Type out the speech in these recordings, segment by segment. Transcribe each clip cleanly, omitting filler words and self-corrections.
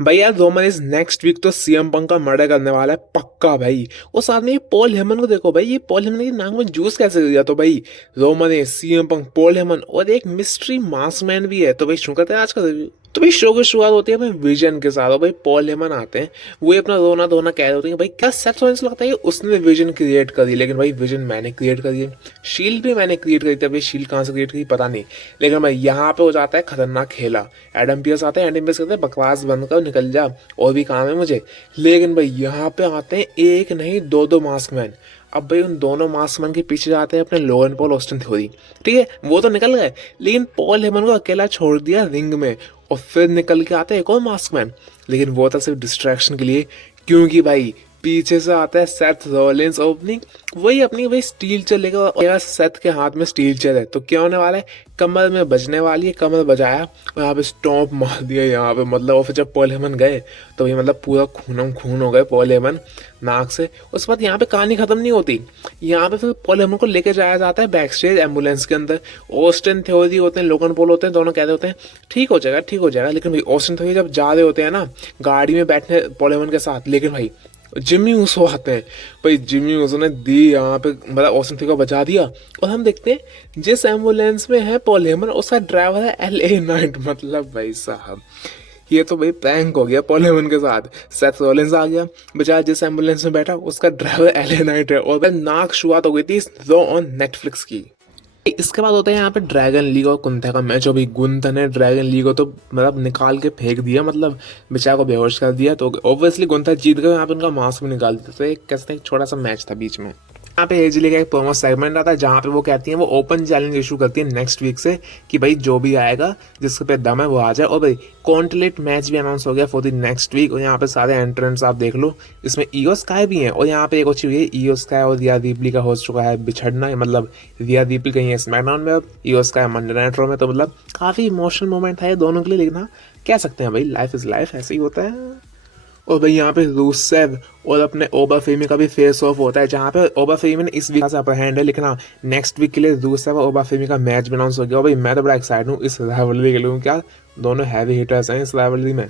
भाई यार रोमन इस नेक्स्ट वीक तो सीएम पंक का मर्डर करने वाला है पक्का भाई। और साथ में ये पॉल हेमन को देखो भाई, ये पॉल हेमन के नाक में जूस कैसे गिर गया। तो भाई रोमन है, सीएम पंक, पॉल हेमन और एक मिस्ट्री मास्कमैन भी है। तो भाई शुरू करते हैं आज का रिव्यू। तो भाई शो की शुरुआत होती है भाई विजन के साथ। और भाई पॉल हेमन आते हैं, वो अपना रोना धोना कह रहे होते हैं भाई क्या सेथ रॉलिंस लगता है उसने विजन क्रिएट कर दी। लेकिन भाई विजन मैंने क्रिएट कर दी, शील्ड भी मैंने क्रिएट करी थी। भाई शील्ड कहाँ से क्रिएट करी पता नहीं, लेकिन भाई यहाँ पे हो जाता है खतरनाक खेला। एडम पियर्स आते हैं, एडम पियर्स कहते हैं बकवास बंद कर निकल जा, और भी काम है मुझे। लेकिन भाई यहाँ पे आते हैं एक नहीं दो दो मास्कमैन। अब भाई उन दोनों मास्कमैन के पीछे जाते हैं अपने लोगन पॉल ऑस्टिन थ्योरी। ठीक है वो तो निकल गए, लेकिन पॉल हेमन को अकेला छोड़ दिया रिंग में। और फिर निकल के आते हैं एक और मास्कमैन, लेकिन वो था सिर्फ डिस्ट्रैक्शन के लिए, क्योंकि भाई पीछे से आता है सेथ रॉलिंस ओपनिंग। वही अपनी वही स्टील चेयर लेकर, सेथ के हाथ में स्टील चेयर है तो क्या होने वाला है, कमर में बजने वाली है। कमर बजाया और यहाँ पे स्टॉम्प मार दिया यहाँ पे, मतलब। और फिर जब पॉल हेमन गए तो भाई मतलब पूरा खूनम खून हो गए पॉल हेमन नाक से। उसके बाद यहाँ पे कहानी खत्म नहीं होती, यहाँ पे फिर पॉल हेमन को लेके जाया जाता है बैक स्टेज एम्बुलेंस के अंदर। ऑस्टिन थ्योरी होते हैं, लोगन पॉल होते हैं, दोनों कहते होते हैं ठीक हो जाएगा ठीक हो जाएगा। लेकिन भाई ऑस्टिन थ्योरी जब जा रहे होते हैं ना गाड़ी में बैठने पॉल हेमन के साथ, लेकिन भाई जिम्मी ऊसो आते हैं। भाई जिम्मी ऊसो ने दी यहाँ पे, मतलब ऑस्टिन थ्योरी को बचा दिया। और हम देखते हैं जिस एम्बुलेंस में है पॉल हेमन उसका ड्राइवर है LA नाइट। मतलब भाई साहब ये तो भाई प्रैंक हो गया पॉल हेमन के साथ। सेथ रॉलिंस आ गया बेचारा, जिस एम्बुलेंस में बैठा उसका ड्राइवर LA नाइट है। और भाई नाक शुरुआत हो गई थी रॉ ऑन नेटफ्लिक्स की। इसके बाद होता है यहाँ पे ड्रैगन लीग और कुंता का मैच। अभी गुंता ने ड्रैगन लीग को तो मतलब निकाल के फेंक दिया, मतलब बेचारा को बेहोश कर दिया। तो ऑब्वियसली गुंता जीत गए, यहाँ पे उनका मास्क भी निकाल दिया। तो एक कैसे एक छोटा सा मैच था बीच में। यहाँ पे एजली का एक प्रोमो सेगमेंट आता है जहाँ पे वो कहती है वो ओपन चैलेंज इशू करती है नेक्स्ट वीक से कि भाई जो भी आएगा जिसके पे दम है वो आ जाए। और भाई कॉन्टलेट मैच भी अनाउंस हो गया फॉर द नेक्स्ट वीक। और यहाँ पे सारे एंट्रेंट्स आप देख लो, इसमें ईओ स्काई भी है। और यहाँ पे एक अच्छी हुई है, ईओ स्काई और रिया दीपली का हो चुका है बिछड़ना, मतलब रिया दीपली कहीं है स्मैकडाउन में, अब Iyo Sky Monday night Raw में। तो मतलब काफी इमोशनल मोमेंट था ये दोनों के लिए। लेकिन हाँ कह सकते हैं भाई लाइफ इज लाइफ, ऐसे ही होता है। और भाई यहाँ पे रूसेव और अपने ओबा फेमी का भी फेस ऑफ होता है, जहाँ पे ओबा फेमी ने इस वीक से अपर हैंड है। लेकिन हाँ नेक्स्ट वीक के लिए रूसेव और ओबा फेमी का मैच भी अनाउंस हो गया। और भाई मैं तो बड़ा एक्साइटेड हूँ इस राइवलरी के लिए, क्या दोनों हैवी हिटर्स हैं इस राइवलरी में।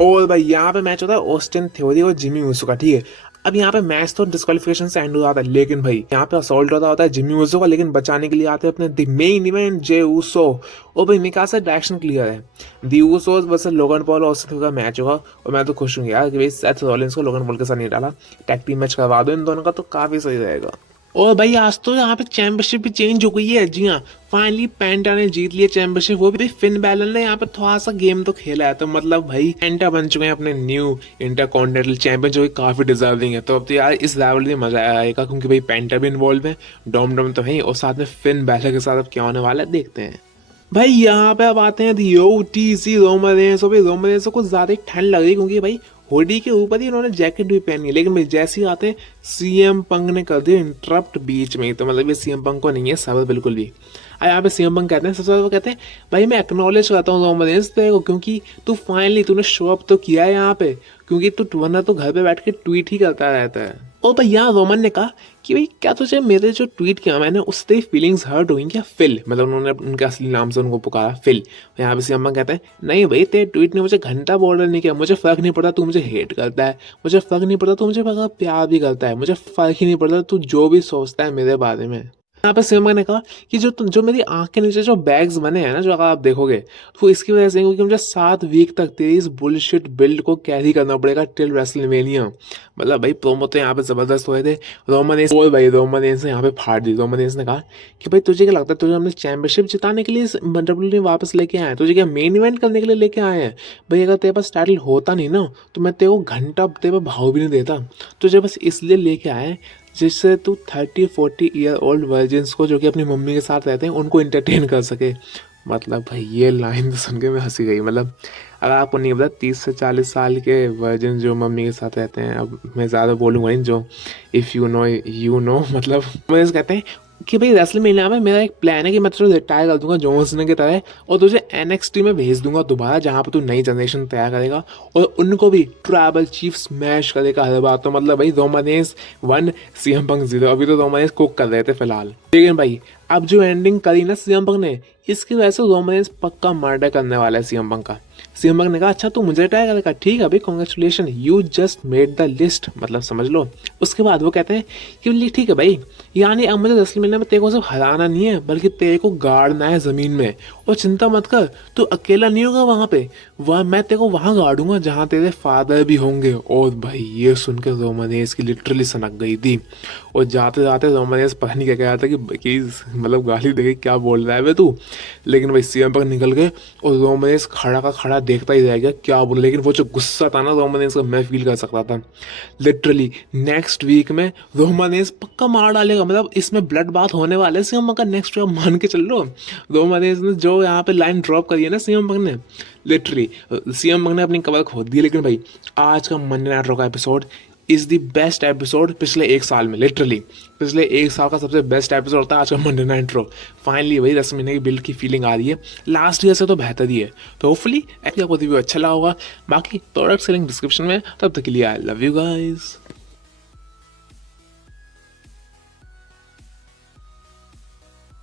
और भाई यहाँ पे मैच होता है ऑस्टिन थ्योरी और जिमी ऊसो का। ठीक है अब यहाँ पे मैच तो डिस्क्वालिफिकेशन से एंड हो जाता है, लेकिन भाई यहाँ पे असॉल्ट होता है जिमी ऊसो का। लेकिन बचाने के लिए आते हैं अपने the main event Jey Uso. और भाई मेरे से डायरेक्शन क्लियर है, दी ऊसोस वर्सेस लोगन पॉल और ऑस्टिन का मैच होगा। और मैं तो खुश हूँ यार कि भाई सेथ रॉलिंस को लोगन पॉल के साथ नहीं डाला, टैग टीम मैच करवा दो इन दोनों का तो काफी सही रहेगा। और भाई आज तो यहाँ पे चैंपियनशिप भी चेंज हो गई है। जी हाँ फाइनली पेंटा ने जीत लिया चैंपियनशिप, वो भी फिन बैलन ने यहाँ पे थोड़ा सा गेम तो खेला है। तो मतलब भाई पेंटा बन चुके हैं अपने न्यू इंटरकॉन्टिनेंटल चैंपियन, जो कि काफी डिजर्विंग है। तो अब तो यार इस राइवलरी में मजा आएगा, क्योंकि भाई पेंटा भी इन्वॉल्व है, डोम डोम तो है, और साथ में फिन बैलर के साथ अब क्या होने वाला है देखते हैं। भाई यहाँ पे अब आते हैं OTC रोमन रेंस। और भाई रोमन रेंस को ज्यादा ही ठंड लग रही है, क्योंकि भाई हुडी के ऊपर ही उन्होंने जैकेट भी पहनी है। लेकिन भाई जैसे ही आते हैं सीएम पंक ने कर दिया इंटरप्ट बीच में ही। तो मतलब ये सीएम पंक को नहीं है सबर बिल्कुल भी। यहाँ पे सीएम पंक कहते हैं, सबसे वो कहते हैं भाई मैं एक्नॉलेज करता हूँ रोमन रेंस तेरे को, क्योंकि तू फाइनली तूने शो अप तो किया है यहाँ पे, क्योंकि तू वरना तो घर पे बैठ के ट्वीट ही करता रहता है। और भाई यहाँ रोमन ने कहा कि भाई क्या तुझे मेरे जो ट्वीट किया मैंने उससे तेरी फीलिंग्स हर्ट हुई क्या फिल, मतलब उन्होंने उनके असली नाम से उनको पुकारा फिल। यहाँ पे सीएम कहते हैं नहीं भाई तेरे ट्वीट ने मुझे घंटा बॉर्डर नहीं किया, मुझे फर्क नहीं पड़ता तू मुझे हेट करता है, मुझे फर्क नहीं पड़ता तू मुझे प्यार भी करता है, मुझे फर्क ही नहीं पड़ता तू जो भी सोचता है मेरे बारे में। यहाँ पे सीएम ने कहा कि जो मेरी आंख के नीचे जो बैग्स बने हैं ना, जो अगर आप देखोगे तो इसकी वजह से, क्योंकि मुझे 7 वीक तक तेरी इस बुलशिट बिल्ड को कैरी करना पड़ेगा टिल रेसलमेनिया। मतलब भाई प्रोमो तो यहाँ पे जबरदस्त हुए थे। रोमन रेंस और भाई रोमन रेंस ने यहाँ पे फाड़ दी। रोमन रेंस ने कहा कि भाई तुझे क्या लगता है तुझे हमने चैंपियनशिप जिताने के लिए WWE वापस लेके आए हैं, तुझे क्या मेन इवेंट करने के लिए लेके आए हैं। भाई अगर तेरे पास टाइटल होता नहीं ना तो मैं तेरे को घंटा तेरे पे भाव भी नहीं देता, तुझे बस इसलिए लेके आए जिससे तू 30-40 ईयर ओल्ड वर्जिन्स को जो कि अपनी मम्मी के साथ रहते हैं उनको इंटरटेन कर सके। मतलब भाई ये लाइन तो सुन के मैं हंसी गई। मतलब अगर आपको नहीं पता 30 से 40 साल के वर्जिन जो मम्मी के साथ रहते हैं, अब मैं ज़्यादा बोलूँगा नहीं, जो if you know you know, मतलब मुझे कहते हैं कि भाई रेसलमेनिया में मेरा एक प्लान है कि मैं तुझे रिटायर कर दूंगा जॉन सीना की तरह, और तुझे NXT में भेज दूंगा दोबारा, जहाँ पर तू नई जनरेशन तैयार करेगा और उनको भी ट्राइबल चीफ स्मैश करेगा हर बार। तो मतलब भाई रोमन रेंस 1 सीएम पंक 0, अभी तो रोमन रेंस कुक कर रहे थे फिलहाल। लेकिन भाई अब जो एंडिंग करी ना सीएम पंक ने, इसकी वजह से रोमन रेंस पक्का मर्डर करने वाला है सीएम पंक का। सीएम पंक ने कहा अच्छा तू मुझे ट्राई करेगा, ठीक है भाई congratulation you just made the list, मतलब समझ लो। उसके बाद वो कहते हैं कि बोले ठीक है भाई, यानी अब मुझे रेसलमेनिया में तेरे को सिर्फ हराना नहीं है बल्कि तेरे को गाड़ना है ज़मीन में, और चिंता मत कर तू अकेला नहीं होगा वहाँ पे, वह मैं तेरे को वहाँ गाड़ूंगा जहाँ तेरे फादर भी होंगे। और भाई ये सुन के रोमन रेंस की लिटरली सनक गई थी, और जाते जाते रोमन रेंस पता नहीं क्या कह रहा था कि मतलब गाली देके क्या बोल रहा है वे तू, लेकिन भाई सीएम पंक निकल गए और रोमन रेंस खड़ा का खड़ा देखता ही रह गया क्या बोले। लेकिन वो जो गुस्सा था ना रोमन रेंस का मैं फील कर सकता था लिटरली। नेक्स्ट वीक में रोमन रेंस पक्का मार डालेगा, मतलब इसमें ब्लड बात होने वाले है सीएम पंक का नेक्स्ट वीक, मान के चल लो। रोमन रेंस ने जो यहाँ पे लाइन ड्रॉप करी है ना सीएम पंक ने, लिटरली सीएम पंक ने अपनी कमर खोद दी। लेकिन भाई आज का मंडे नाइट रॉ का episode is the best episode पिछले एक साल में, लिटरली पिछले एक साल का सबसे बेस्ट एपिसोड होता है आज का मंडे नाइट रॉ। फाइनली वही रेसलमेनिया की बिल्ड की फीलिंग आ रही है, लास्ट ईयर से तो बेहतर ही है। तो होपफुली आपको रिव्यू अच्छा लगा होगा, बाकी प्रोडक्ट से लिंक डिस्क्रिप्शन में। तब तक के लिए आई लव यू गाइस।